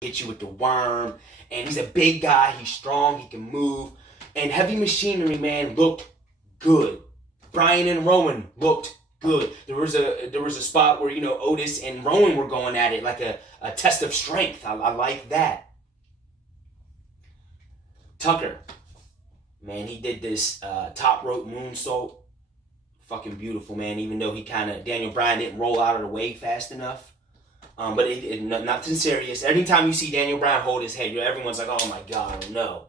hit you with the worm. And he's a big guy. He's strong. He can move. And Heavy Machinery, man, looked good. Brian and Rowan looked good. There was a spot where Otis and Rowan were going at it like a test of strength. I like that. Tucker, man, he did this top rope moonsault. Fucking beautiful, man. Even though Daniel Bryan didn't roll out of the way fast enough. But nothing serious. Anytime you see Daniel Bryan hold his head, everyone's like, oh my God, no.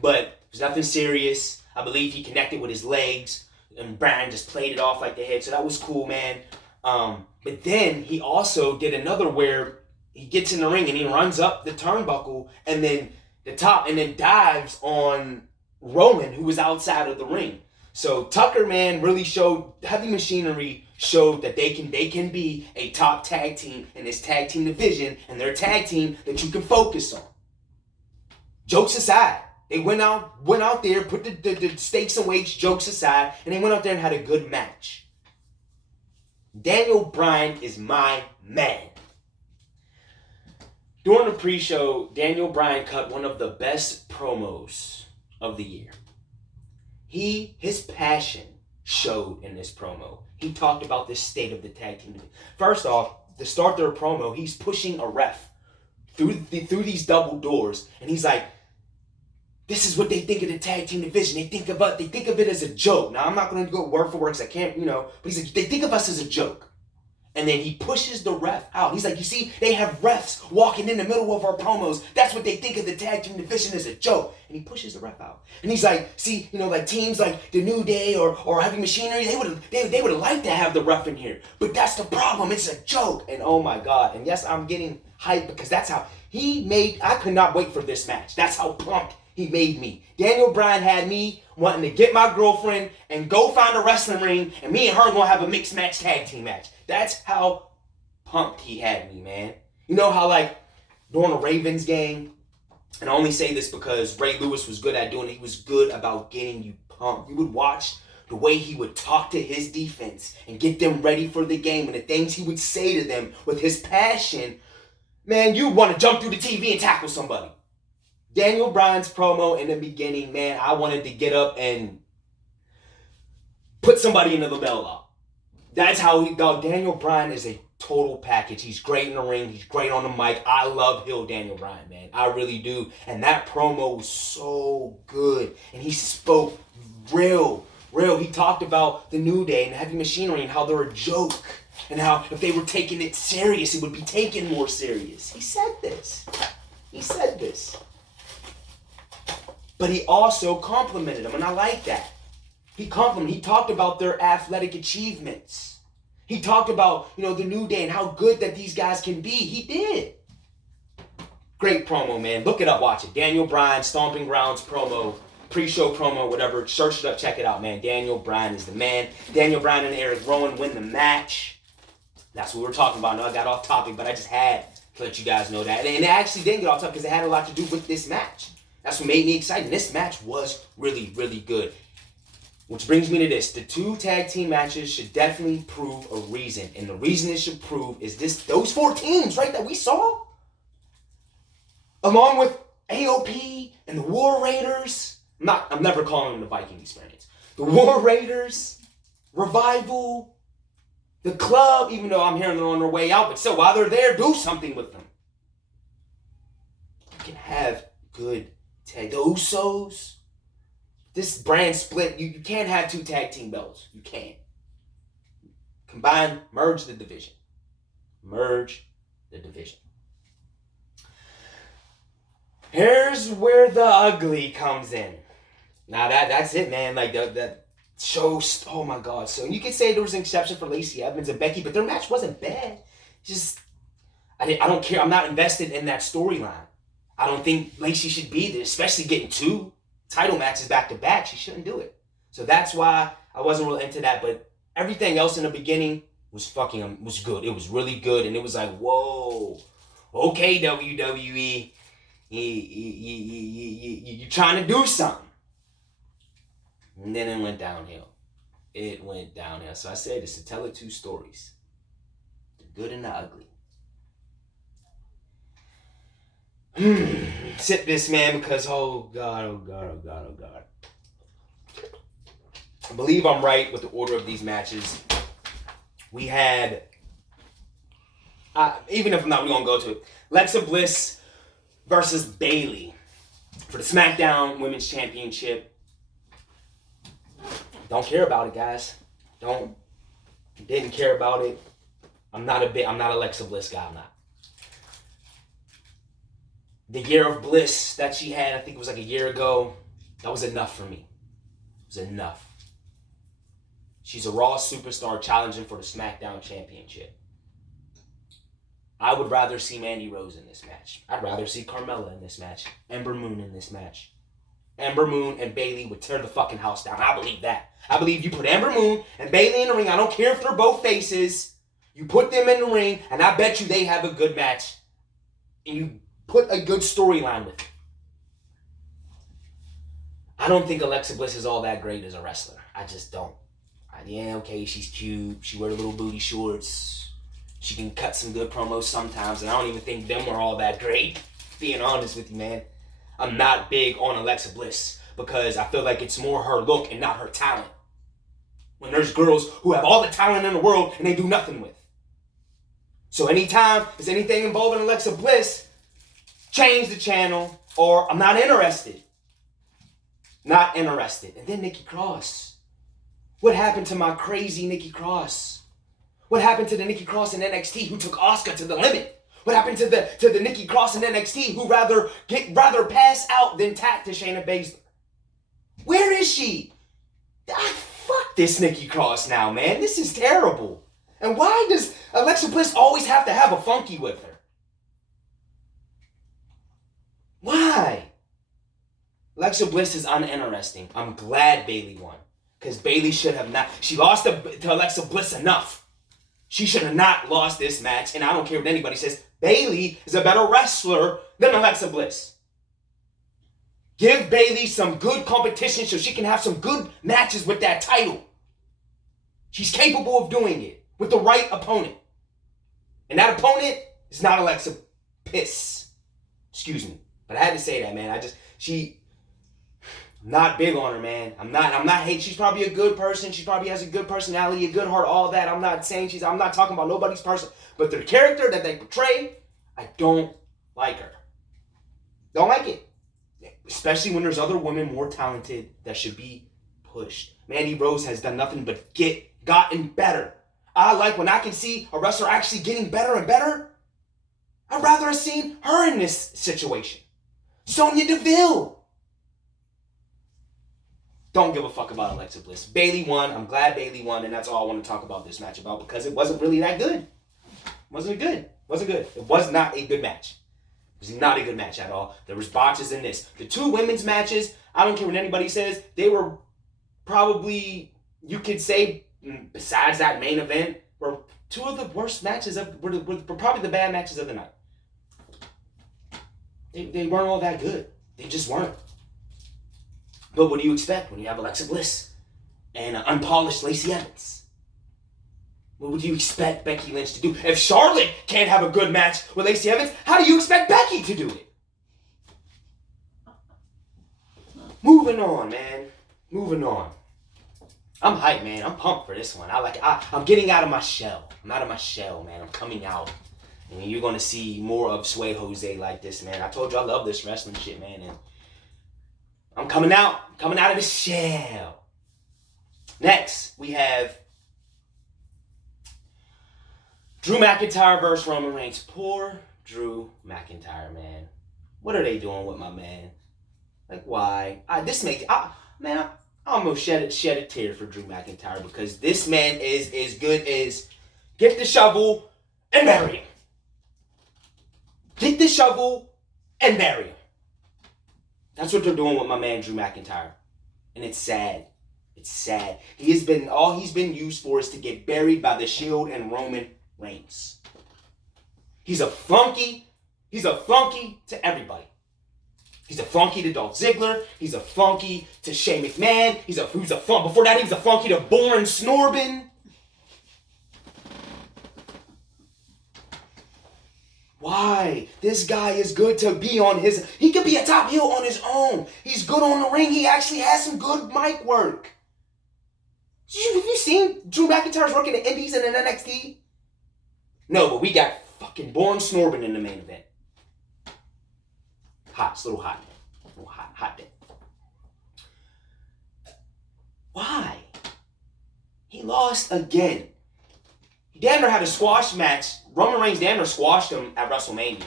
But there's nothing serious. I believe he connected with his legs, and Bryan just played it off like the head. So that was cool, man. But then he also did another where he gets in the ring and he runs up the turnbuckle and then the top and then dives on Rowan, who was outside of the ring. So Tucker, man, really showed, Heavy Machinery showed that they can be a top tag team in this tag team division, and they're a tag team that you can focus on. Jokes aside, they went out there, put the stakes and weights, jokes aside, and they went out there and had a good match. Daniel Bryan is my man. During the pre-show, Daniel Bryan cut one of the best promos of the year. His passion showed in this promo. He talked about the state of the tag team. First off, to start their promo, he's pushing a ref through these double doors, and he's like, this is what they think of the tag team division. They think of it as a joke. Now, I'm not going to go word for word because I can't, but he's like, they think of us as a joke. And then he pushes the ref out. He's like, you see, they have refs walking in the middle of our promos. That's what they think of the tag team division as a joke. And he pushes the ref out. And he's like, see, like teams like the New Day or Heavy Machinery, they would have liked to have the ref in here. But that's the problem. It's a joke. And oh my God. And yes, I'm getting hyped because that's how I could not wait for this match. That's how pumped he made me. Daniel Bryan had me wanting to get my girlfriend and go find a wrestling ring, and me and her gonna have a mixed match tag team match. That's how pumped he had me, man. You know how, like, during the Ravens game, and I only say this because Ray Lewis was good at doing it, he was good about getting you pumped. You would watch the way he would talk to his defense and get them ready for the game, and the things he would say to them with his passion. Man, you want to jump through the TV and tackle somebody. Daniel Bryan's promo in the beginning, man, I wanted to get up and put somebody into the bell lock. That's how Daniel Bryan is a total package. He's great in the ring. He's great on the mic. I love heel Daniel Bryan, man. I really do. And that promo was so good. And he spoke real. He talked about the New Day and Heavy Machinery and how they're a joke. And how if they were taking it serious, it would be taken more serious. He said this. But he also complimented them, and I like that. He talked about their athletic achievements. He talked about, the New Day and how good that these guys can be. He did. Great promo, man. Look it up, watch it. Daniel Bryan, Stomping Grounds promo, pre-show promo, whatever. Search it up, check it out, man. Daniel Bryan is the man. Daniel Bryan and Eric Rowan win the match. That's what we're talking about. I know I got off topic, but I just had to let you guys know that. And it actually didn't get off topic because it had a lot to do with this match. That's what made me excited. This match was really, really good. Which brings me to this. The two tag team matches should definitely prove a reason. And the reason it should prove is those four teams, right, that we saw. Along with AOP and the War Raiders. I'm never calling them the Viking Experience. The War Raiders, Revival, the Club, even though I'm hearing they're on their way out. But still, while they're there, do something with them. You can have good tag. The Usos. This brand split, you can't have two tag team belts. You can't. Combine, merge the division. Here's where the ugly comes in. Now that's it, man. Like that shows, oh my God. So you could say there was an exception for Lacey Evans and Becky, but their match wasn't bad. Just, I don't care. I'm not invested in that storyline. I don't think Lacey should be there, especially getting two title matches back to back. She shouldn't do it. So that's why I wasn't really into that. But everything else in the beginning was good. It was really good. And it was like, whoa, okay, WWE, you're trying to do something. And then it went downhill. So I said this to tell it two stories. The good and the ugly. Sip this, man, because oh God, oh God, oh God, oh God. I believe I'm right with the order of these matches. We had, even if I'm not, we're going to go to it. Alexa Bliss versus Bayley for the SmackDown Women's Championship. Don't care about it, guys. Didn't care about it. I'm not Alexa Bliss guy, I'm not. The year of bliss that she had, I think it was like a year ago, that was enough for me. It was enough. She's a Raw superstar challenging for the SmackDown Championship. I would rather see Mandy Rose in this match. I'd rather see Carmella in this match. Ember Moon in this match. Ember Moon and Bayley would tear the fucking house down. I believe that. I believe you put Ember Moon and Bayley in the ring. I don't care if they're both faces. You put them in the ring, and I bet you they have a good match. And you put a good storyline with it. I don't think Alexa Bliss is all that great as a wrestler. I just don't. Yeah, okay, she's cute. She wears little booty shorts. She can cut some good promos sometimes, and I don't even think them are all that great. Being honest with you, man. I'm not big on Alexa Bliss because I feel like it's more her look and not her talent. When there's girls who have all the talent in the world and they do nothing with. So anytime there's anything involving Alexa Bliss, change the channel or I'm not interested. Not interested. And then Nikki Cross. What happened to my crazy Nikki Cross? What happened to the Nikki Cross in NXT who took Asuka to the limit? What happened to the Nikki Cross in NXT who rather pass out than tap to Shayna Baszler? Where is she? Fuck this Nikki Cross now, man. This is terrible. And why does Alexa Bliss always have to have a funky with her? Why? Alexa Bliss is uninteresting. I'm glad Bayley won. Because Bayley should have not. She lost to Alexa Bliss enough. She should have not lost this match. And I don't care what anybody says. Bayley is a better wrestler than Alexa Bliss. Give Bayley some good competition so she can have some good matches with that title. She's capable of doing it with the right opponent. And that opponent is not Alexa Piss. Excuse me. But I had to say that, man. Not big on her, man. I'm not hate. She's probably a good person. She probably has a good personality, a good heart, all that. I'm not talking about nobody's person. But the character that they portray, I don't like her. Don't like it. Especially when there's other women more talented that should be pushed. Mandy Rose has done nothing but gotten better. I like when I can see a wrestler actually getting better and better. I'd rather have seen her in this situation. Sonya Deville. Don't give a fuck about Alexa Bliss. Bayley won. I'm glad Bayley won, and that's all I want to talk about this match about because it wasn't really that good. Wasn't good. It was not a good match. It was not a good match at all. There was botches in this. The two women's matches, I don't care what anybody says, they were probably, you could say, besides that main event, were two of the worst matches were probably the bad matches of the night. They weren't all that good. They just weren't. But what do you expect when you have Alexa Bliss and unpolished Lacey Evans? What would you expect Becky Lynch to do? If Charlotte can't have a good match with Lacey Evans, how do you expect Becky to do it? Moving on, man. Moving on. I'm hyped, man. I'm pumped for this one. I'm getting out of my shell. I'm out of my shell, man. I'm coming out. And you're going to see more of Sway Jose like this, man. I told you I love this wrestling shit, man. And I'm coming out of the shell. Next, we have Drew McIntyre versus Roman Reigns. Poor Drew McIntyre, man. What are they doing with my man? Like, why? I almost shed a tear for Drew McIntyre because this man is as good as get the shovel and bury him. Get the shovel and bury him. That's what they're doing with my man Drew McIntyre. And it's sad. It's sad. All he's been used for is to get buried by the Shield and Roman Reigns. He's a flunky to everybody. He's a flunky to Dolph Ziggler. He's a flunky to Shane McMahon. Before that, he was a flunky to Baron Snorbin. Why? This guy is good to be on his... He could be a top heel on his own. He's good on the ring. He actually has some good mic work. Have you seen Drew McIntyre's work in the Indies and in NXT? No, but we got fucking Born Snorbin in the main event. Hot. It's a little hot. A little hot day. Why? He lost again. He damn near had a squash match. Roman Reigns damn near squashed him at WrestleMania.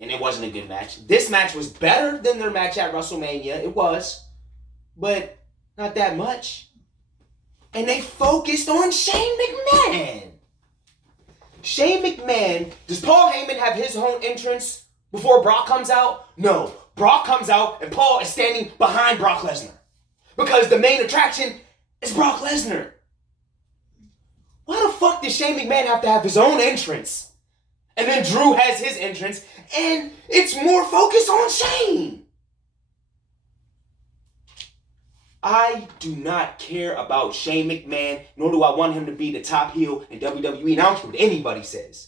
And it wasn't a good match. This match was better than their match at WrestleMania. It was. But not that much. And they focused on Shane McMahon. Shane McMahon, does Paul Heyman have his own entrance before Brock comes out? No. Brock comes out and Paul is standing behind Brock Lesnar. Because the main attraction is Brock Lesnar. Why the fuck does Shane McMahon have to have his own entrance? And then Drew has his entrance and it's more focused on Shane. I do not care about Shane McMahon, nor do I want him to be the top heel in WWE. And I don't care what anybody says.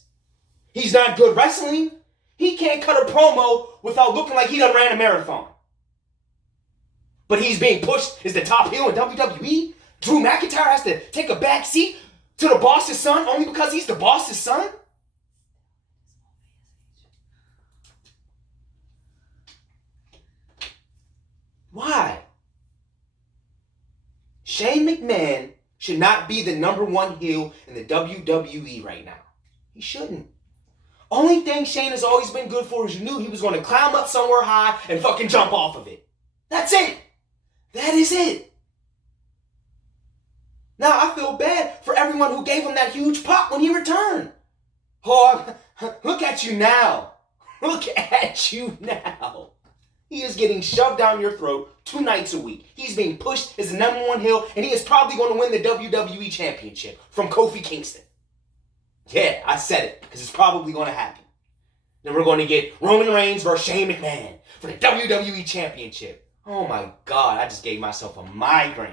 He's not good wrestling. He can't cut a promo without looking like he done ran a marathon. But he's being pushed as the top heel in WWE. Drew McIntyre has to take a back seat to the boss's son only because he's the boss's son? Why? Shane McMahon should not be the number one heel in the WWE right now. He shouldn't. Only thing Shane has always been good for is you knew he was going to climb up somewhere high and fucking jump off of it. That's it. That is it. Now I feel bad for everyone who gave him that huge pop when he returned. Oh, look at you now. Look at you now. He is getting shoved down your throat 2 nights a week. He's being pushed as the number one heel, and he is probably going to win the WWE Championship from Kofi Kingston. Yeah, I said it, because it's probably going to happen. Then we're going to get Roman Reigns versus Shane McMahon for the WWE Championship. Oh my God, I just gave myself a migraine.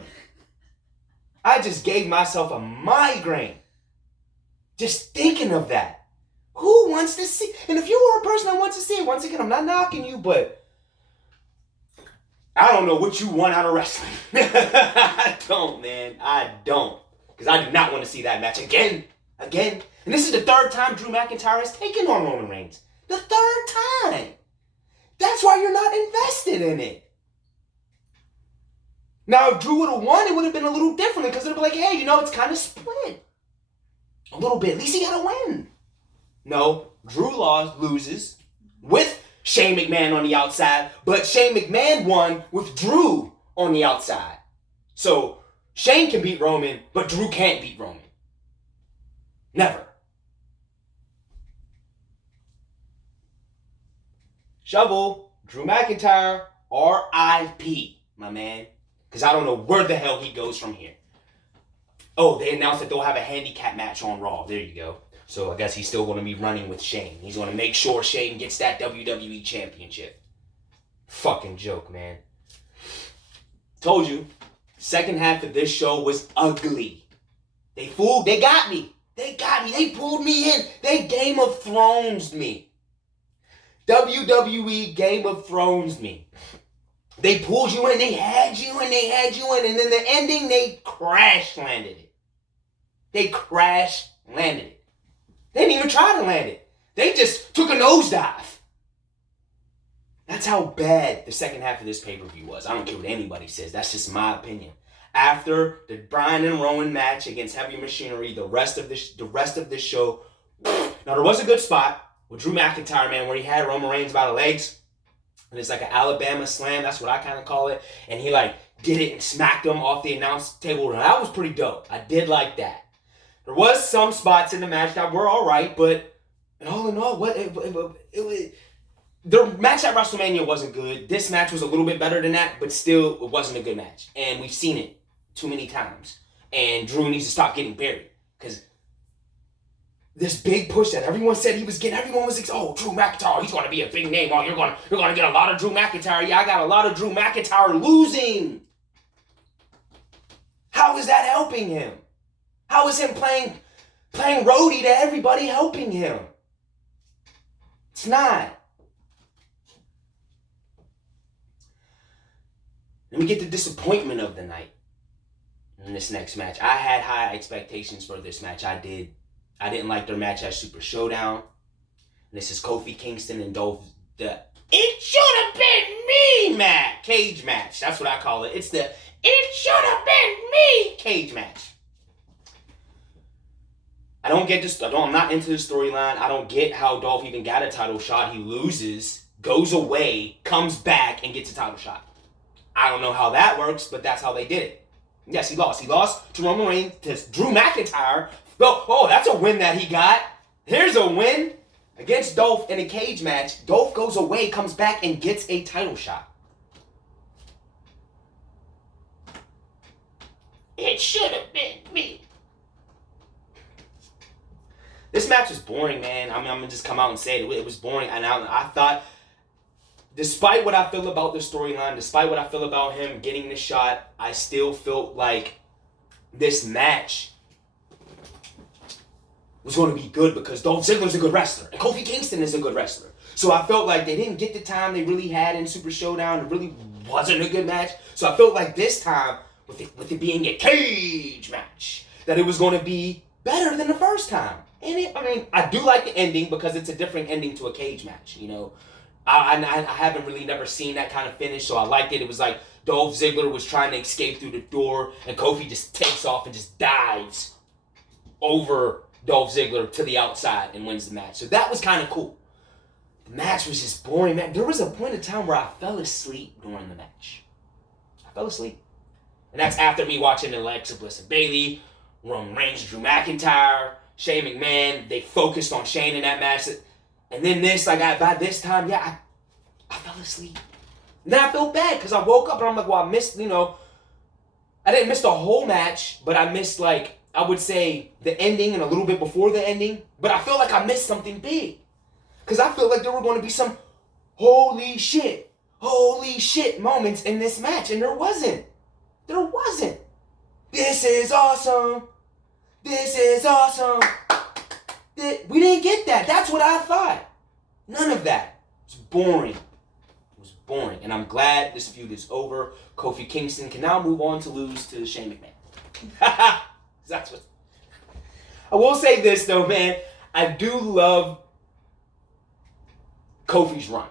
Just thinking of that. Who wants to see? And if you were a person that wants to see it, once again, I'm not knocking you, but I don't know what you want out of wrestling. I don't, man. I don't. Because I do not want to see that match again. And this is the 3rd time Drew McIntyre has taken on Roman Reigns. The 3rd time. That's why you're not invested in it. Now, if Drew would have won, it would have been a little different. Because it would be like, hey, it's kind of split. A little bit. At least he got to win. No, Drew loses with Shane McMahon on the outside, but Shane McMahon won with Drew on the outside. So Shane can beat Roman, but Drew can't beat Roman. Never. Shovel, Drew McIntyre, R.I.P., my man. Because I don't know where the hell he goes from here. Oh, they announced that they'll have a handicap match on Raw. There you go. So I guess he's still going to be running with Shane. He's going to make sure Shane gets that WWE Championship. Fucking joke, man. Told you. Second half of this show was ugly. They got me. They pulled me in. They Game of Thrones me. WWE Game of Thrones me. They pulled you in. They had you in. And then the ending, they crash landed it. They didn't even try to land it. They just took a nosedive. That's how bad the second half of this pay-per-view was. I don't care what anybody says. That's just my opinion. After the Bryan and Rowan match against Heavy Machinery, the rest of this show. Now there was a good spot with Drew McIntyre, man, where he had Roman Reigns by the legs, and it's like an Alabama slam. That's what I kind of call it. And he did it and smacked him off the announce table. And that was pretty dope. I did like that. There was some spots in the match that were all right, but all in all, the match at WrestleMania wasn't good. This match was a little bit better than that, but still, it wasn't a good match. And we've seen it too many times. And Drew needs to stop getting buried. Because this big push that everyone said he was getting, everyone was like, oh, Drew McIntyre, he's going to be a big name. Oh, you're going to get a lot of Drew McIntyre. Yeah, I got a lot of Drew McIntyre losing. How is that helping him? How is him playing roadie to everybody helping him? It's not. Let me get the disappointment of the night in this next match. I had high expectations for this match. I did. I didn't like their match at Super Showdown. This is Kofi Kingston and Dolph. It should have been me match. Cage match. That's what I call it. It's the it should have been me cage match. I don't get this. I'm not into the storyline. I don't get how Dolph even got a title shot. He loses, goes away, comes back, and gets a title shot. I don't know how that works, but that's how they did it. Yes, he lost. He lost to Roman Reigns, to Drew McIntyre. Oh, that's a win that he got. Here's a win against Dolph in a cage match. Dolph goes away, comes back, and gets a title shot. It should have been me. This match was boring, man. I'm going to just come out and say it. It was boring. And I thought, despite what I feel about the storyline, despite what I feel about him getting the shot, I still felt like this match was going to be good because Dolph Ziggler's a good wrestler and Kofi Kingston is a good wrestler. So I felt like they didn't get the time they really had in Super Showdown. It really wasn't a good match. So I felt like this time, with it being a cage match, that it was going to be better than the first time. And I do like the ending because it's a different ending to a cage match, you know. I haven't really never seen that kind of finish, so I liked it. It was like Dolph Ziggler was trying to escape through the door, and Kofi just takes off and just dives over Dolph Ziggler to the outside and wins the match. So that was kind of cool. The match was just boring, man. There was a point in time where I fell asleep during the match. I fell asleep. And that's after me watching Alexa Bliss and Bayley, Roman Reigns, Drew McIntyre, Shane McMahon. They focused on Shane in that match. And then this, by this time, I fell asleep. And then I felt bad because I woke up and I'm like, well, I missed, I didn't miss the whole match, but I missed, I would say, the ending and a little bit before the ending. But I feel like I missed something big. Because I feel like there were going to be some holy shit moments in this match. And there wasn't. There wasn't. This is awesome. This is awesome. We didn't get that. That's what I thought. None of that. It was boring. It was boring. And I'm glad this feud is over. Kofi Kingston can now move on to lose to Shane McMahon. That's what. I will say this though, man. I do love Kofi's run.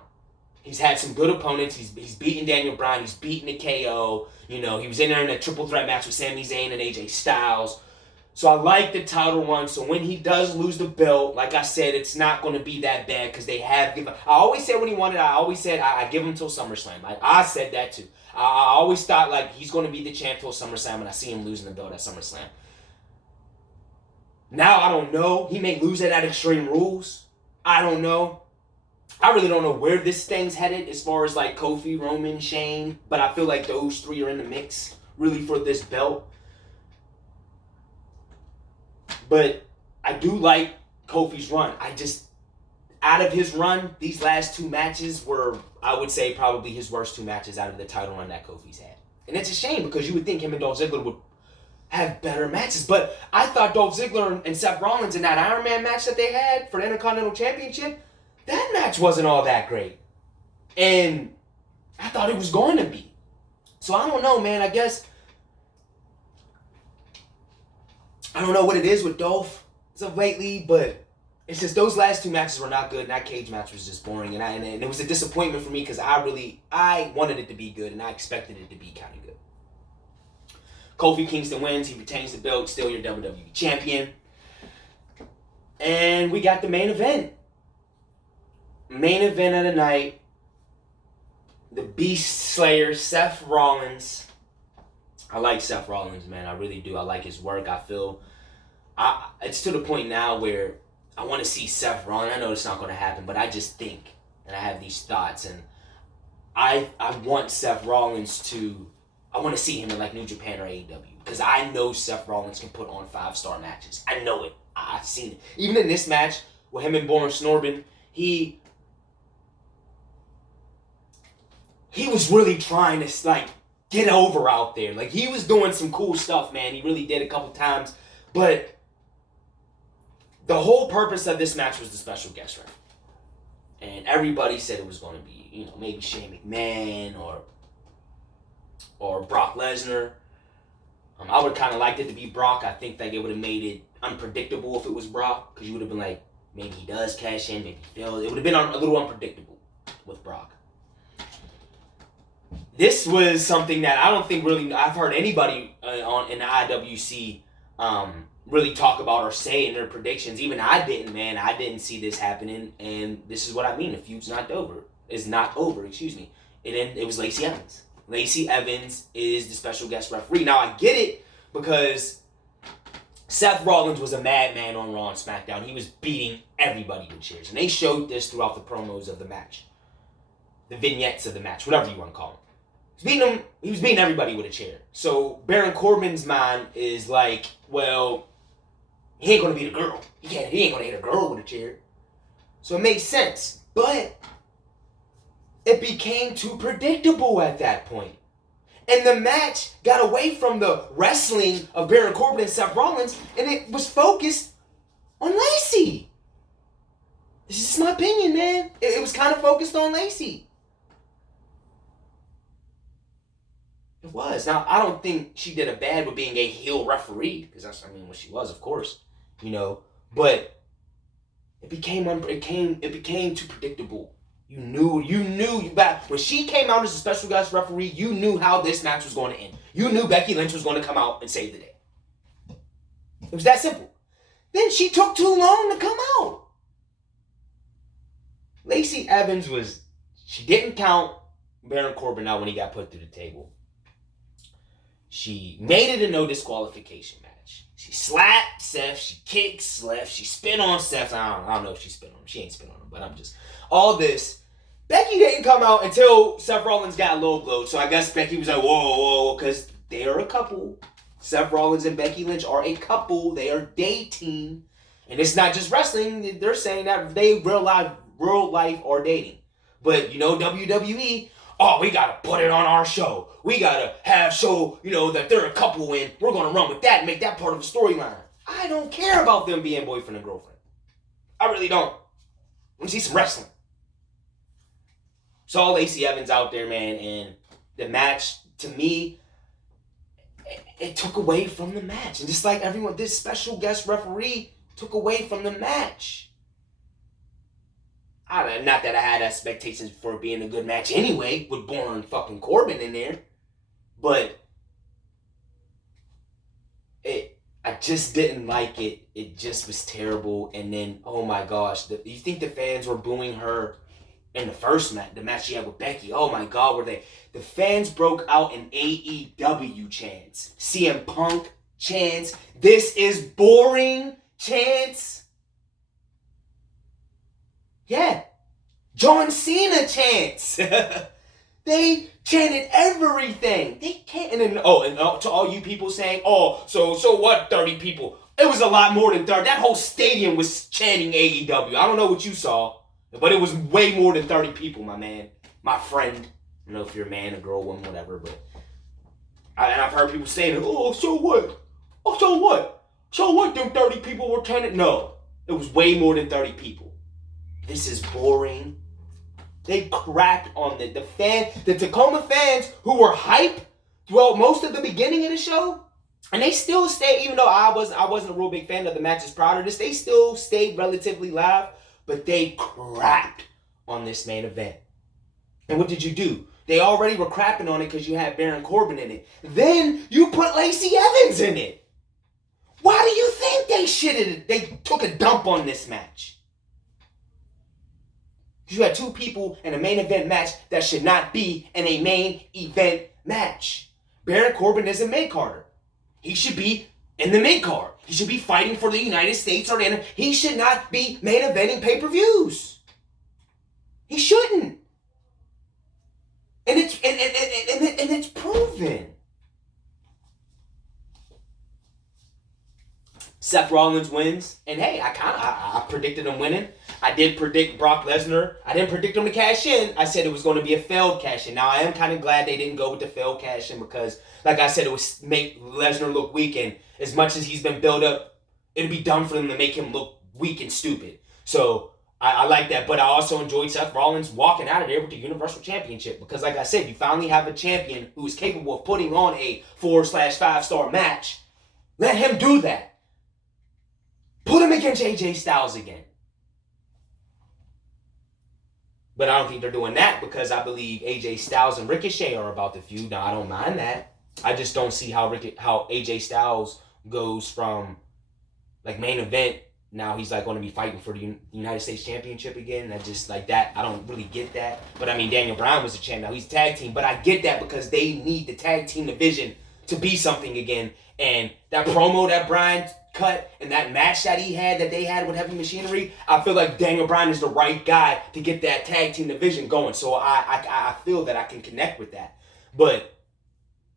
He's had some good opponents. He's beaten Daniel Bryan. He's beaten a KO. He was in there in a triple threat match with Sami Zayn and AJ Styles. So I like the title run. So when he does lose the belt, like I said, it's not going to be that bad because they have given. I always said when he won it, I give him till SummerSlam. I said that too. I always thought he's going to be the champ till SummerSlam, and I see him losing the belt at SummerSlam. Now I don't know. He may lose it at Extreme Rules. I don't know. I really don't know where this thing's headed as far as Kofi, Roman, Shane, but I feel like those three are in the mix really for this belt. But I do like Kofi's run. Out of his run, these last two matches were, I would say, probably his worst two matches out of the title run that Kofi's had. And it's a shame because you would think him and Dolph Ziggler would have better matches. But I thought Dolph Ziggler and Seth Rollins in that Iron Man match that they had for the Intercontinental Championship, that match wasn't all that great. And I thought it was going to be. So I don't know, man. I guess I don't know what it is with Dolph as of lately, but it's just those last two matches were not good, and that cage match was just boring, and it was a disappointment for me because I wanted it to be good, and I expected it to be kind of good. Kofi Kingston wins. He retains the belt, still your WWE champion. And we got the main event. Main event of the night. The Beast Slayer, Seth Rollins. I like Seth Rollins, man. I really do. I like his work. I feel it's to the point now where I want to see Seth Rollins. I know it's not going to happen, but I just think, and I have these thoughts, and I want Seth Rollins I want to see him in New Japan or AEW because I know Seth Rollins can put on 5-star matches. I know it. I've seen it. Even in this match with him and Baron Corbin, he was really trying to get over out there. He was doing some cool stuff, man. He really did a couple times. But the whole purpose of this match was the special guest referee. And everybody said it was going to be, maybe Shane McMahon or Brock Lesnar. I would kind of liked it to be Brock. I think that it would have made it unpredictable if it was Brock, because you would have been like, maybe he does cash in, maybe he fails. It would have been a little unpredictable with Brock. This was something that I don't think really I've heard anybody in the IWC really talk about or say in their predictions. Even I didn't, man. I didn't see this happening, and this is what I mean. The feud's not over. It's not over. Excuse me. It was Lacey Evans. Lacey Evans is the special guest referee. Now I get it, because Seth Rollins was a madman on Raw and SmackDown. He was beating everybody with chairs, and they showed this throughout the promos of the match, the vignettes of the match, whatever you want to call them. He was beating everybody with a chair. So Baron Corbin's mind is like, well, he ain't gonna beat a girl. He ain't gonna hit a girl with a chair. So it makes sense. But it became too predictable at that point. And the match got away from the wrestling of Baron Corbin and Seth Rollins, and it was focused on Lacey. This is my opinion, man. It was kind of focused on Lacey. It was. Now, I don't think she did a bad with being a heel referee, because that's, what she was, of course, but it became too predictable. You knew back when she came out as a special guest referee, you knew how this match was going to end. You knew Becky Lynch was going to come out and save the day. It was that simple. Then she took too long to come out. Lacey Evans she didn't count Baron Corbin out when he got put through the table. She made it a no disqualification match. She slapped Seth, she kicked Seth, she spit on Seth. I don't know if she spit on him. She ain't spit on him, but I'm just... All this. Becky didn't come out until Seth Rollins got low blowed. So I guess Becky was like, whoa, because they are a couple. Seth Rollins and Becky Lynch are a couple. They are dating. And it's not just wrestling. They're saying that they real life are dating. But, WWE... Oh, we gotta put it on our show. We gotta have show, that they're a couple and we're gonna run with that and make that part of the storyline. I don't care about them being boyfriend and girlfriend. I really don't. I want to see some wrestling. Saw Lacey Evans out there, man, and the match, to me, it took away from the match. And just like everyone, this special guest referee took away from the match. Not that I had expectations for it being a good match anyway, with Baron fucking Corbin in there. But I just didn't like it. It just was terrible. And then, oh my gosh, you think the fans were booing her in the first match, the match she had with Becky? Oh my God, were they? The fans broke out in AEW chants, CM Punk chants, this is boring chants. Yeah. John Cena chants. They chanted everything. They can't. And then, to all you people saying, so what, 30 people? It was a lot more than 30. That whole stadium was chanting AEW. I don't know what you saw, but it was way more than 30 people, my man. My friend. I don't know if you're a man, a girl, woman, whatever, but... And I've heard people saying, so what? So what? So what, them 30 people were chanting? No. It was way more than 30 people. This is boring. They crapped on the Tacoma fans who were hype throughout most of the beginning of the show, and they still stayed, even though I wasn't a real big fan of the matches prior to this, they still stayed relatively live, but they crapped on this main event. And what did you do? They already were crapping on it because you had Baron Corbin in it. Then you put Lacey Evans in it. Why do you think they took a dump on this match? You had two people in a main event match that should not be in a main event match. Baron Corbin is a mid-carder. He should be in the mid-card. He should be fighting for the United States or he should not be main eventing pay-per-views. He shouldn't. And it's proven. Seth Rollins wins, and hey, I predicted him winning. I did predict Brock Lesnar. I didn't predict him to cash in. I said it was going to be a failed cash in. Now, I am kind of glad they didn't go with the failed cash in because, like I said, it would make Lesnar look weak, and as much as he's been built up, it'd be dumb for them to make him look weak and stupid. So I like that, but I also enjoyed Seth Rollins walking out of there with the Universal Championship because, like I said, you finally have a champion who is capable of putting on a 4/5-star match. Let him do that. Put him against AJ Styles again. But I don't think they're doing that because I believe AJ Styles and Ricochet are about to feud. Now, I don't mind that. I just don't see how AJ Styles goes from like main event. Now he's like going to be fighting for the United States Championship again. I just like that. I don't really get that. But I mean, Daniel Bryan was a champ. Now he's tag team. But I get that because they need the tag team division to be something again. And that promo that Bryan cut and that match that they had with Heavy Machinery, I feel like Daniel Bryan is the right guy to get that tag team division going. So I feel that I can connect with that. But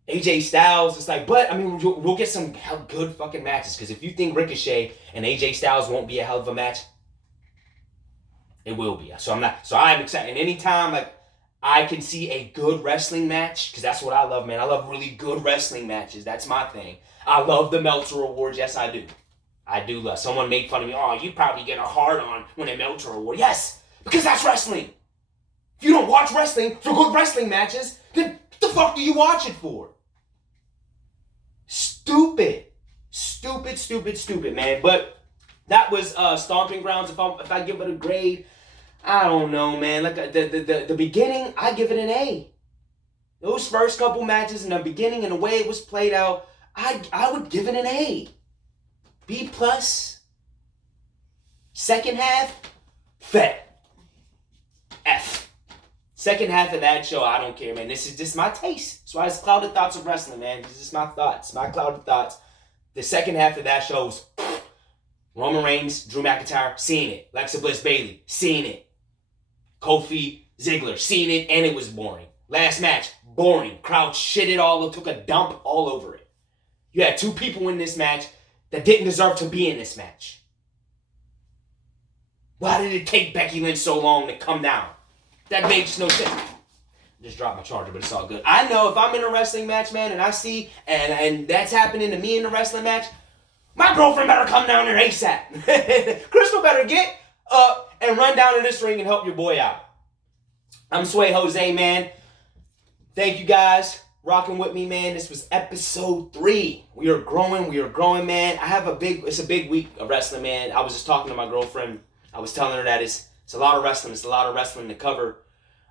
AJ Styles, it's like, but I mean, we'll get some good fucking matches because if you think Ricochet and AJ Styles won't be a hell of a match, it will be. So I'm excited. And anytime like I can see a good wrestling match, because that's what I love, man. I love really good wrestling matches. That's my thing. I love the Meltzer Awards. Yes, I do. I do love. Someone made fun of me. Oh, you probably get a hard on when a Meltzer Award. Yes, because that's wrestling. If you don't watch wrestling for good wrestling matches, then what the fuck do you watch it for? Stupid, man. But that was Stomping Grounds. If I give it a grade, I don't know, man. Like the beginning, I give it an A. Those first couple matches in the beginning and the way it was played out, I would give it an A. B plus. Second half, F. Second half of that show, I don't care, man. This is just my taste. That's why it's Clouded Thoughts of Wrestling, man. This is my thoughts, my clouded thoughts. The second half of that show was Roman Reigns, Drew McIntyre, seeing it. Alexa Bliss, Bayley, seeing it. Kofi, Ziggler, seeing it, and it was boring. Last match, boring. Crowd shitted all over, took a dump all over it. You had two people in this match that didn't deserve to be in this match. Why did it take Becky Lynch so long to come down? That makes no sense. Just dropped my charger, but it's all good. I know if I'm in a wrestling match, man, and I see, and that's happening to me in a wrestling match, my girlfriend better come down there ASAP. Crystal better get up and run down in this ring and help your boy out. I'm Sway Jose, man. Thank you guys rocking with me, man. This was episode 3. We are growing, man. It's a big week of wrestling, man. I was just talking to my girlfriend. I was telling her that it's a lot of wrestling. It's a lot of wrestling to cover.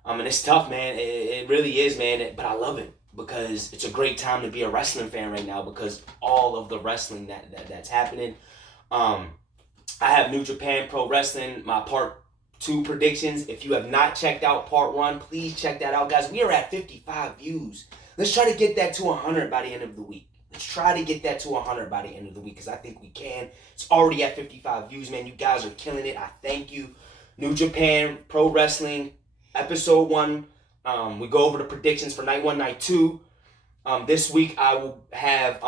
And it's tough, man. It really is, man. But I love it because it's a great time to be a wrestling fan right now because all of the wrestling that's happening. I have New Japan Pro Wrestling, my part 2 predictions. If you have not checked out part 1, please check that out, guys. We are at 55 views. Let's try to get that to 100 by the end of the week. Let's try to get that to 100 by the end of the week because I think we can. It's already at 55 views, man. You guys are killing it. I thank you. New Japan Pro Wrestling, episode 1. We go over the predictions for night 1, night 2. This week I will have,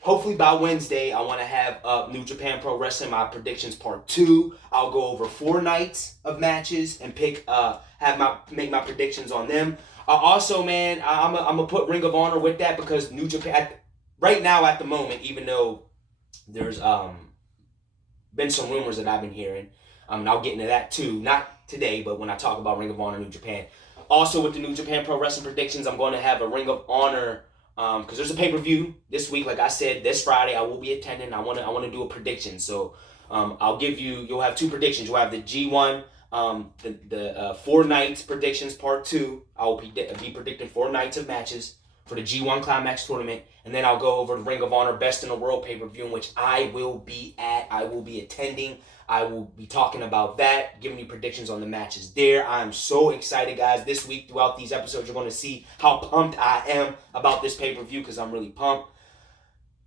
hopefully by Wednesday, I want to have New Japan Pro Wrestling, my predictions part 2. I'll go over 4 nights of matches and make my predictions on them. Also, man, I'm gonna put Ring of Honor with that because New Japan right now at the moment, even though there's been some rumors that I've been hearing, and I'll get into that too. Not today, but when I talk about Ring of Honor New Japan. Also, with the New Japan Pro Wrestling predictions, I'm going to have a Ring of Honor because there's a pay-per-view this week. Like I said, this Friday I will be attending. I want to do a prediction. So you'll have 2 predictions. You'll have the G1. The 4 nights predictions part 2. I will be predicting 4 nights of matches for the G1 Climax tournament, and then I'll go over the Ring of Honor Best in the World pay-per-view, in which I will be at. I will be attending. I will be talking about that, giving you predictions on the matches there. I'm so excited, guys. This week, throughout these episodes, you're going to see how pumped I am about this pay-per-view because I'm really pumped.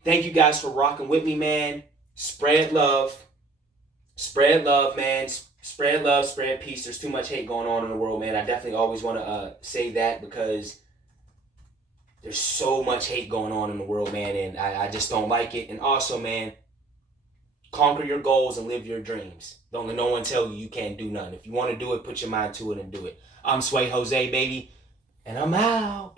Thank you guys for rocking with me, man. Spread love. Spread love, man. Spread love, spread peace. There's too much hate going on in the world, man. I definitely always want to say that because there's so much hate going on in the world, man, and I just don't like it. And also, man, conquer your goals and live your dreams. Don't let no one tell you can't do nothing. If you want to do it, put your mind to it and do it. I'm Sway Jose, baby, and I'm out.